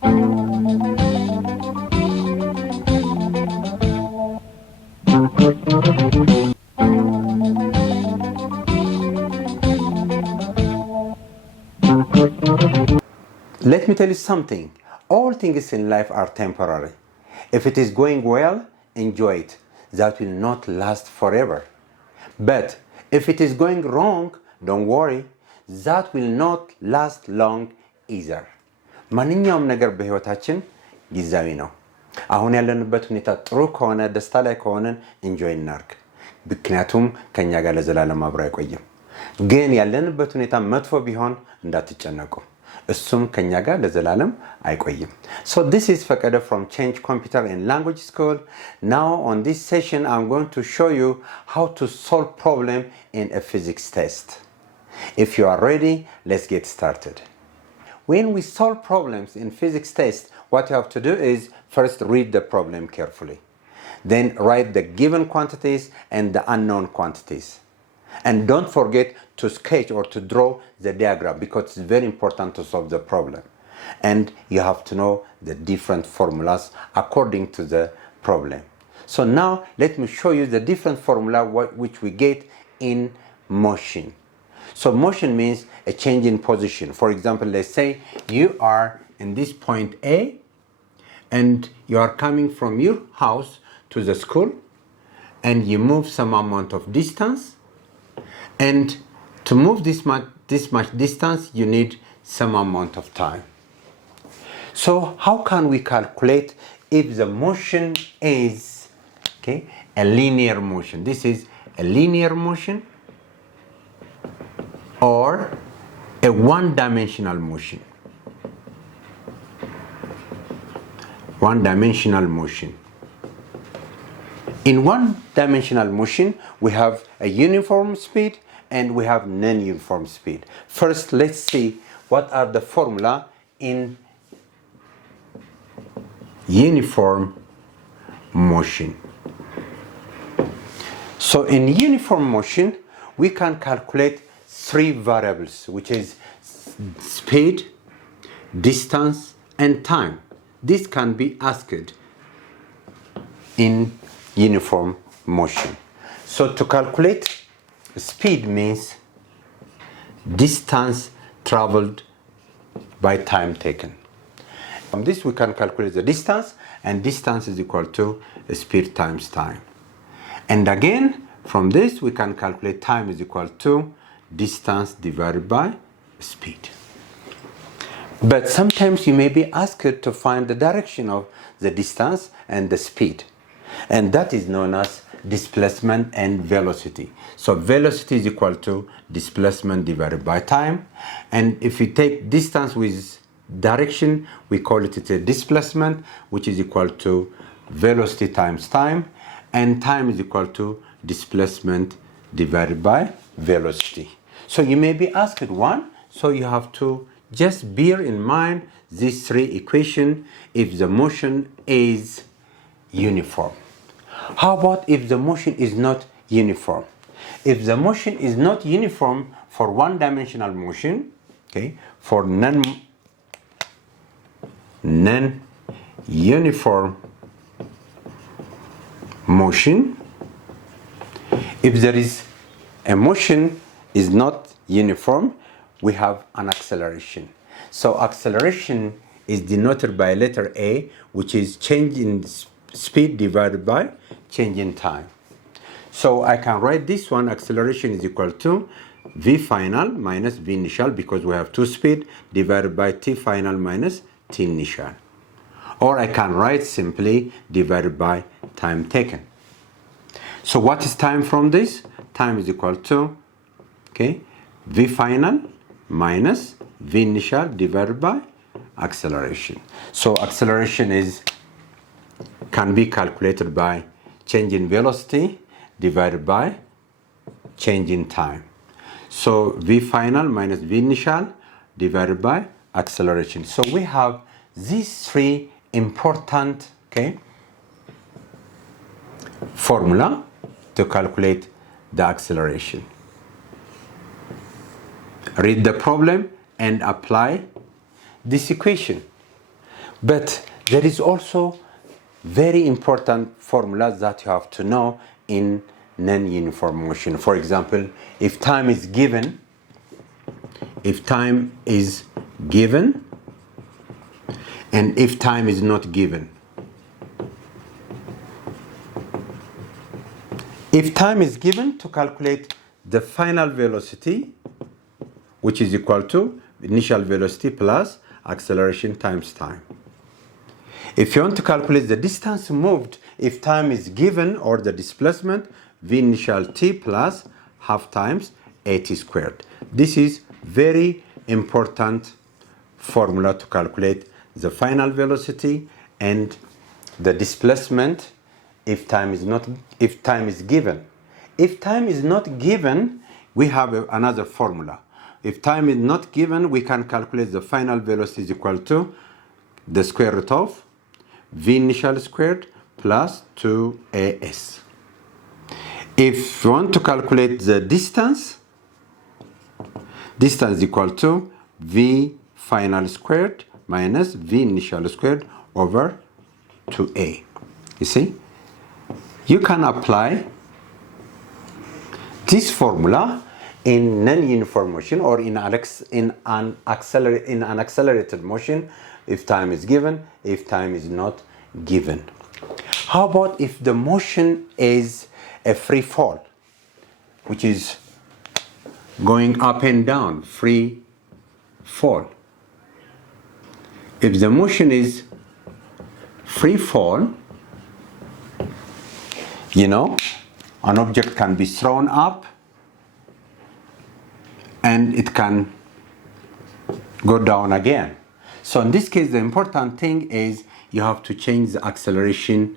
Let me tell you something. All things in life are temporary. If it is going well, enjoy it. That will not last forever. But if it is going wrong, don't worry. That will not last long either. ማንኛውም ነገር በህይወታችን ጊዜያዊ ነው። አሁን ያለንበት ሁኔታ ጥሩ ከሆነ ደስታ ላይ ከሆነን ኢንጆይ እናርግ። ምክንያቱም ከኛ ጋር ለዘላለም አብሮ አይቆይም። ግን ያለንበት ሁኔታ መጥፎ ቢሆን እንዳትጨነቁ። እሱም ከኛ ጋር ለዘላለም አይቆይም። So this is Fakade from Change Computer and Language School. Now on this session I'm going to show you how to solve problem in a physics test. If you are ready, let's get started. When we solve problems in physics test, what you have to do is first read the problem carefully. Then write the given quantities and the unknown quantities. And don't forget to sketch or to draw the diagram because it's very important to solve the problem. And you have to know the different formulas according to the problem. So now let me show you the different formula which we get in motion. So motion means a change in position. For example, let's say you are in this point A and you are coming from your house to the school and you move some amount of distance. And to move this much distance, you need some amount of time. So how can we calculate if the motion is a linear motion? This is a linear motion or a one-dimensional motion. One-dimensional motion. In one-dimensional motion, we have a uniform speed and we have non-uniform speed. First, let's see what are the formula in uniform motion. So in uniform motion, we can calculate three variables, which is speed, distance, and time. This can be asked in uniform motion. So to calculate speed means distance traveled by time taken. From this we can calculate the distance, and distance is equal to speed times time. And again from this we can calculate time is equal to distance divided by speed. But sometimes you may be asked to find the direction of the distance and the speed, and that is known as displacement and velocity. So velocity is equal to displacement divided by time, and if we take distance with direction, we call it a displacement, which is equal to velocity times time, and time is equal to displacement divided by velocity. So you may be asked one, so you have to just bear in mind these three equations if the motion is uniform. How about if the motion is not uniform? If the motion is not uniform for one-dimensional motion, for non-uniform motion, if there is a motion is not uniform, we have an acceleration. So acceleration is denoted by letter A, which is change in speed divided by change in time. So I can write this one, acceleration is equal to V final minus V initial, because we have two speed, divided by T final minus T initial. Or I can write simply divided by time taken. So what is time from this? Time is equal to V final minus V initial divided by acceleration. So acceleration can be calculated by change in velocity divided by change in time. So V final minus V initial divided by acceleration. So we have these three important formula to calculate the acceleration. Read the problem and apply this equation. But there is also very important formulas that you have to know in non-uniform motion. For example, if time is given, and if time is not given. If time is given, to calculate the final velocity, which is equal to initial velocity plus acceleration times time. If you want to calculate the distance moved, if time is given, or the displacement, v initial t plus half times at squared. This is very important formula to calculate the final velocity and the displacement if time is given. If time is not given, we have another formula. If time is not given, we can calculate the final velocity is equal to the square root of v initial squared plus 2as. If you want to calculate the distance is equal to v final squared minus v initial squared over 2a. You see? You can apply this formula in non-uniform motion or in an accelerated motion if time is given, if time is not given. How about if the motion is a free fall, which is going up and down, free fall? If the motion is free fall, an object can be thrown up and it can go down again. So in this case, the important thing is you have to change the acceleration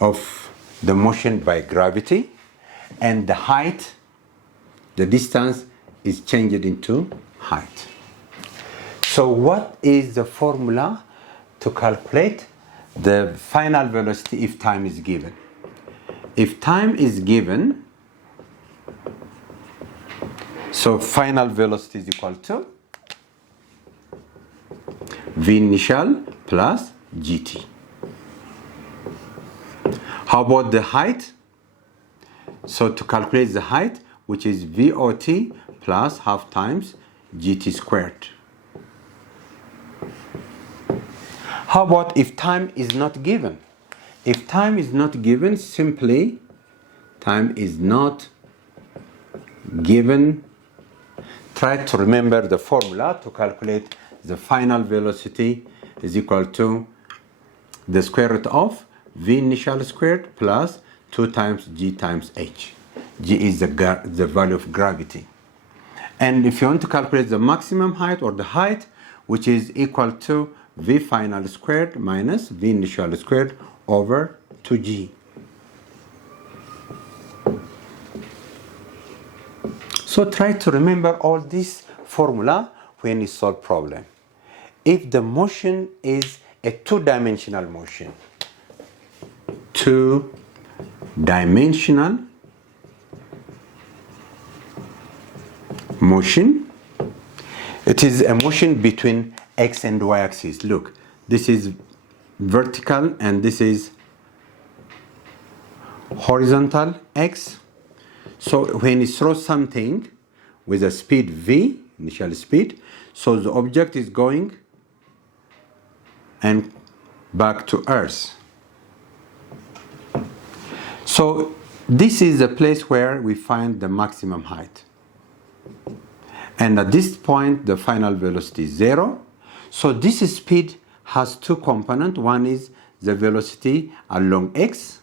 of the motion by gravity, and the height, the distance, is changed into height. So what is the formula to calculate the final velocity if time is given? If time is given, so final velocity is equal to v initial plus gt. How about the height? So to calculate the height, which is VOT plus half times gt squared. How about if time is not given? If time is not given, simply time is not given. Try to remember the formula to calculate the final velocity is equal to the square root of v initial squared plus 2 times g times h. G is the value of gravity. And if you want to calculate the maximum height or the height, which is equal to v final squared minus v initial squared over 2g. So try to remember all this formula when you solve problem. If the motion is a two-dimensional motion, it is a motion between x and y axis. Look, this is vertical and this is horizontal x. So when you throw something with a speed v, initial speed, so the object is going and back to earth. So this is the place where we find the maximum height. And at this point, the final velocity is 0. So this speed has two components. One is the velocity along x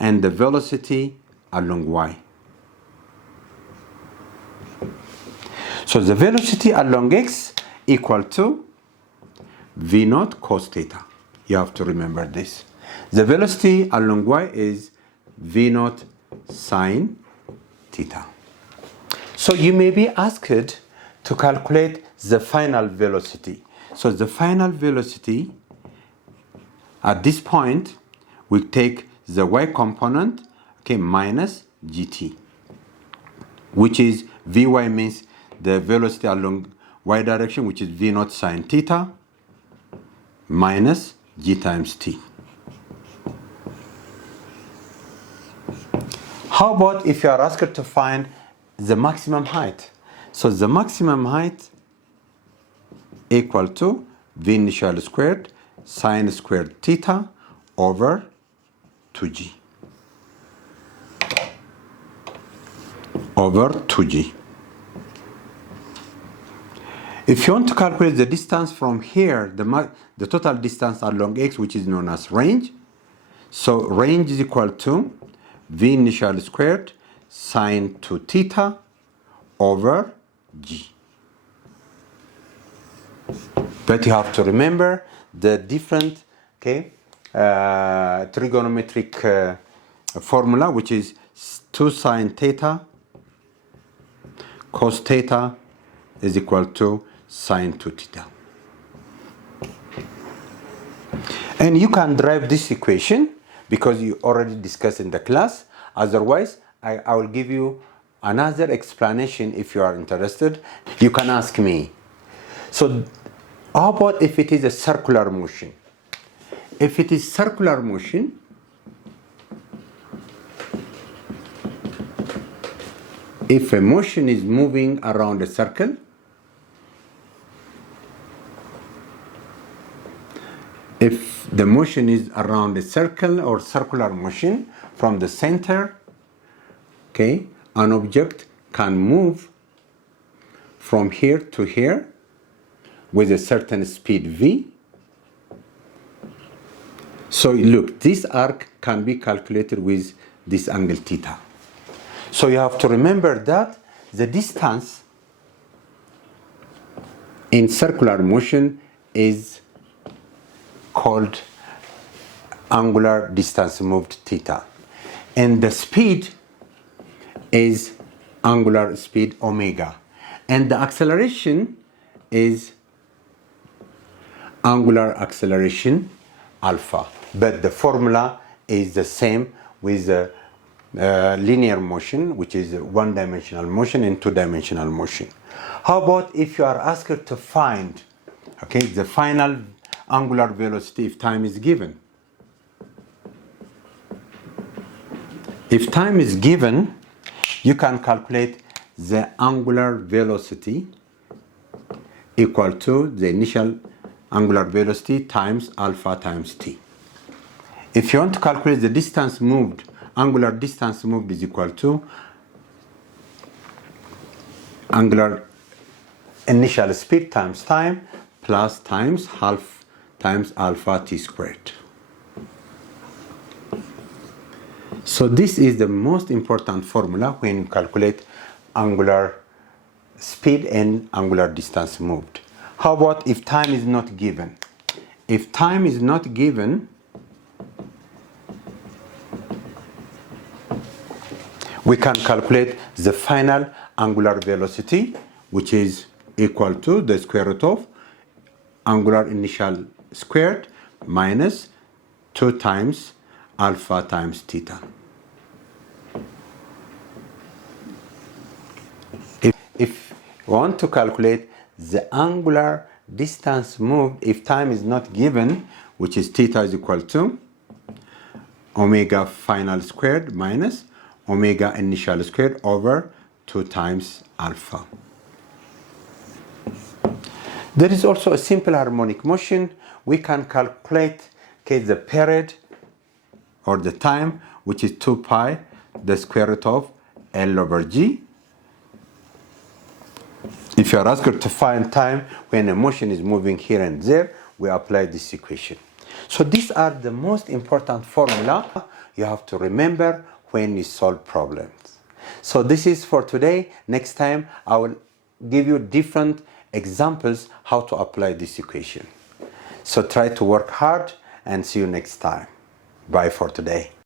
and the velocity along y. So the velocity along x equal to v naught cos theta. You have to remember this. The velocity along y is v naught sine theta. So you may be asked to calculate the final velocity. So the final velocity at this point, we take the y component, minus gt, which is vy means the velocity along y direction, which is v naught sine theta, minus g times t. How about if you are asked to find the maximum height? So the maximum height equal to v initial squared sine squared theta over 2g. Over 2g. If you want to calculate the distance from here, the total distance along x, which is known as range. So range is equal to v initial squared sine 2 theta over g. But you have to remember the different trigonometric formula, which is 2 sine theta cos theta is equal to sine 2 theta. And you can derive this equation because you already discussed in the class. Otherwise, I will give you another explanation if you are interested. You can ask me. So how about if it is a circular motion? If it is circular motion, if a motion is moving around a circle, if the motion is around a circle or circular motion from the center, an object can move from here to here with a certain speed v. So look, this arc can be calculated with this angle theta. So you have to remember that the distance in circular motion is called angular distance moved theta, and the speed is angular speed omega, and the acceleration is angular acceleration alpha. But the formula is the same with the linear motion, which is one-dimensional motion and two-dimensional motion. How about if you are asked to find the final angular velocity if time is given? If time is given, you can calculate the angular velocity equal to the initial angular velocity times alpha times t. If you want to calculate the distance moved, angular distance moved is equal to angular initial speed times time plus times half times alpha t squared. So this is the most important formula when you calculate angular speed and angular distance moved. How about if time is not given? If time is not given, we can calculate the final angular velocity, which is equal to the square root of angular initial squared minus 2 times alpha times theta. If you want to calculate the angular distance moved if time is not given, which is theta is equal to omega final squared minus omega initial squared over 2 times alpha. There is also a simple harmonic motion. We can calculate the period or the time, which is 2 pi the square root of L over G. If you are asked to find time when a motion is moving here and there, we apply this equation. So these are the most important formula you have to remember when you solve problems. So this is for today. Next time I will give you different examples how to apply this equation. So try to work hard and see you next time. Bye for today.